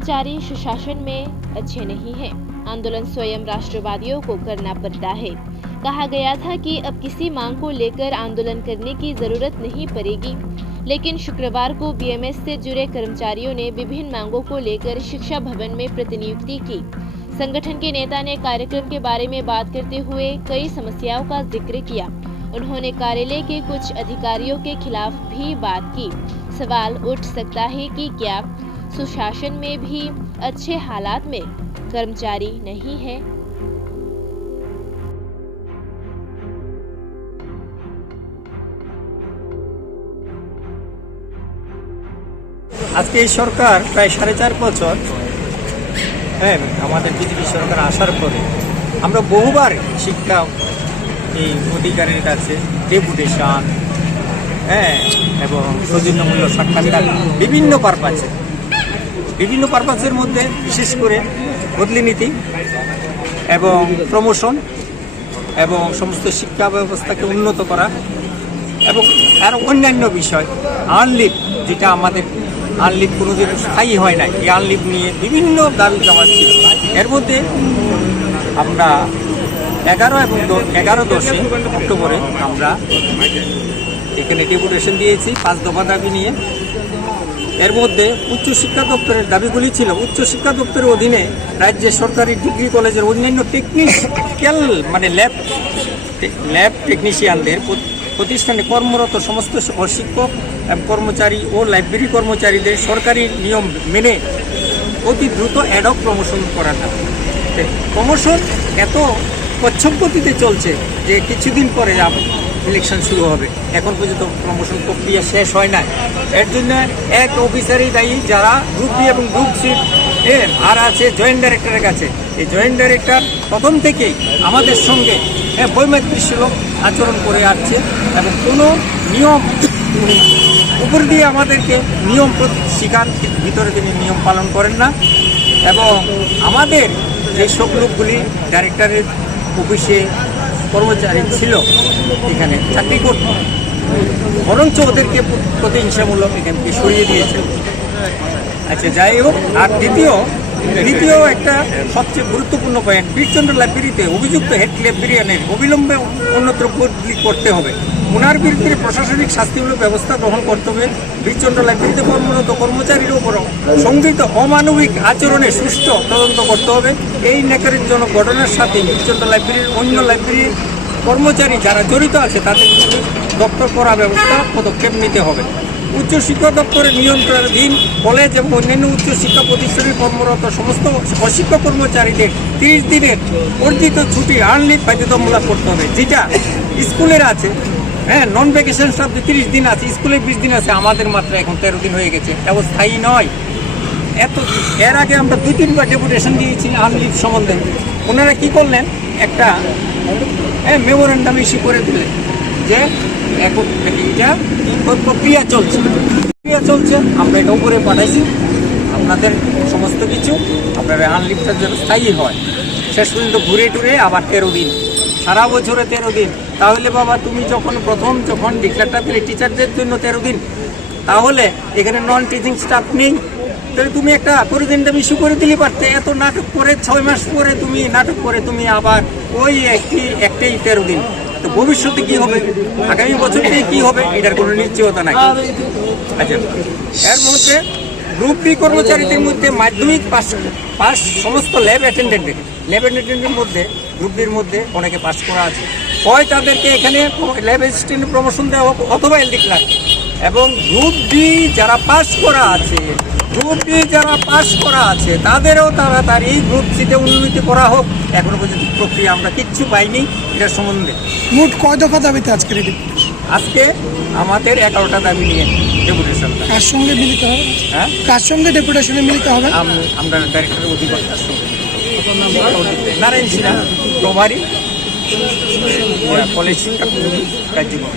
कर्मचारी सुशासन में अच्छे नहीं हैं। आंदोलन स्वयं राष्ट्रवादियों को करना पड़ता है। कहा गया था कि अब किसी मांग को लेकर आंदोलन करने की जरूरत नहीं पड़ेगी, लेकिन शुक्रवार को बीएमएस से जुड़े कर्मचारियों ने विभिन्न मांगों को लेकर शिक्षा भवन में प्रतिनियुक्ति की। संगठन के नेता ने कार्यक्रम के बारे में बात करते हुए कई समस्याओं का जिक्र किया। उन्होंने कार्यालय के कुछ अधिकारियों के खिलाफ भी बात की। सवाल उठ सकता है कि क्या सुशासन में भी अच्छे हालात में कर्मचारी नहीं है? আজকে এই সরকার প্রায় 4.5 বছর আমাদের বিজেপি সরকার আসার পরে আমরা বহুবার শিক্ষা এই অধিকারের কাছে ডেপুটেশন এবং সৌজন্য মূল্য সাক্ষাৎকার বিভিন্ন পারপাসের মধ্যে বিশেষ করে বদলি নীতি এবং প্রমোশন এবং সমস্ত শিক্ষা ব্যবস্থাকে উন্নত করা এবং আরও অন্যান্য বিষয় আনলিভ, যেটা আমাদের আনলিভ কোনোদিন স্থায়ী হয় না, এই আনলিভ নিয়ে বিভিন্ন দাবি জমা ছিল। এর মধ্যে আমরা 11 এবং 10 অক্টোবরে আমরা এখানে ডেপুটেশন দিয়েছি 5 দফা দাবি নিয়ে। এর মধ্যে উচ্চশিক্ষা দপ্তরের দাবিগুলি ছিল উচ্চশিক্ষা দপ্তরের অধীনে রাজ্যের সরকারি ডিগ্রি কলেজের অন্যান্য টেকনিক্যাল মানে ল্যাব টেকনিশিয়ানদের প্রতিষ্ঠানে কর্মরত সমস্ত শিক্ষক কর্মচারী ও লাইব্রেরি কর্মচারীদের সরকারি নিয়ম মেনে অতি দ্রুত অ্যাডক প্রমোশন করাটা। প্রমোশন এত কচ্ছপ গতিতে চলছে যে কিছুদিন পরে ইলেকশন শুরু হবে, এখন পর্যন্ত প্রমোশন প্রক্রিয়া শেষ হয় না। এর জন্য এক অফিসারই দায়ী, যারা গ্রুপ বি এবং গ্রুপ সি আর আছে জয়েন্ট ডাইরেক্টরের কাছে। এই জয়েন্ট ডাইরেক্টর প্রথম থেকেই আমাদের সঙ্গে বৈমাতৃসুলভ আচরণ করে আসছে এবং কোনো নিয়ম উপর দিয়ে আমাদেরকে নিয়ম শিখান, ভিতরে তিনি নিয়ম পালন করেন না। এবং আমাদের যে সব লোকগুলি ডাইরেক্টরের অফিসে কর্মচারী ছিল, এখানে চাকরি করত, বরঞ্চ ওদেরকে প্রতিহিংসামূলক এখান থেকে সরিয়ে দিয়েছে। আচ্ছা, যাই হোক। আর দ্বিতীয় একটা সবচেয়ে গুরুত্বপূর্ণ পয়েন্ট, বীরচন্দ্র লাইব্রেরিতে অভিযুক্ত হেড লাইব্রেরিয়ানের অবিলম্বে অন্যত্র বদলি করতে হবে। ওনার বিরুদ্ধে প্রশাসনিক শাস্তিমূলক ব্যবস্থা গ্রহণ করতে হবে। বীরচন্দ্র লাইব্রেরিতে কর্মরত কর্মচারীর উপর সংঘটিত অমানবিক আচরণে সুষ্ঠু তদন্ত করতে হবে। এই ন্যাকারজনক ঘটনার সাথে বীরচন্দ্র লাইব্রেরির অন্য লাইব্রেরি কর্মচারী যারা জড়িত আছে তাদের দপ্তর করা ব্যবস্থা পদক্ষেপ নিতে হবে। উচ্চশিক্ষা দপ্তরের নিয়ন্ত্রণাধীন কলেজ এবং অন্যান্য উচ্চশিক্ষা প্রতিষ্ঠানে কর্মরত সমস্ত অশিক্ষক কর্মচারীদের 30 দিনের অর্জিত ছুটি আনলিভ বাধ্যতামূলক করতে হবে, যেটা স্কুলের আছে। নন ভ্যাকেশন শব্দে 30 দিন আছে, স্কুলে 20 দিন আছে, আমাদের মাত্র এখন 13 দিন হয়ে গেছে। এও স্থায়ী নয়। এর আগে আমরা 2-3বার ডেপুটেশন দিয়েছি আনলিভ সম্বন্ধে। ওনারা কি করলেন, একটা মেমোরেন্ডাম ইস্যু করে দিলেন যে এখন এটা প্রক্রিয়া চলছে, আমরা এটা উপরে পাঠাইছি, আপনাদের সমস্ত কিছু আপনার আনলিভটা যেন স্থায়ী হয়। শেষ পর্যন্ত ঘুরে টুরে আবার 13 দিন, সারা বছরে 13 দিন। তাহলে বাবা, তুমি যখন ডিক্লারটা দিলে টিচারদের জন্য 13 দিন, তাহলে এখানে নন টিচিং স্টাফ নেই, তাহলে তুমি একটা মেমোরেন্ডাম ইস্যু করে দিলে পারতে। এত নাটক করে 6 মাস পরে তুমি আবার ওই একটাই 13 দিন। তো ভবিষ্যতে কি হবে, আগামী বছর থেকে কি হবে, এটার কোনো নিশ্চয়তা নাই। আচ্ছা, এর মধ্যে গ্রুপ বি কর্মচারীদের মধ্যে মাধ্যমিক পাস সমস্ত ল্যাব অ্যাটেন্ডেন্টের মধ্যে গ্রুপ বির মধ্যে অনেকে পাস করা আছে, হয় তাদেরকে এখানে ল্যাব অ্যাসিস্ট্যান্ট প্রমোশন দেওয়া হোক অথবা এলডি ক্লার্ক। এবং গ্রুপ বি যারা পাস করা আছে তাদেরও তাড়াতাড়ি গ্রুপ সিতে উন্নতি করা হোক। এখনো পর্যন্ত প্রক্রিয়া আমরা কিচ্ছু পাইনি এটার সম্বন্ধে। মোট কয় দফা দাবিতে আজকে আমাদের 11টা দাবি নিয়ে ডেপুটেশন। কার সঙ্গে মিলিত হবে? কার সঙ্গে ডেপুটেশনে মিলিত হবে? আমরা ডাইরেক্টরের অধিকর্তার সঙ্গে নারায়ণ সিনহা প্রভারী কলেজ শিক্ষা কার্যক্রম।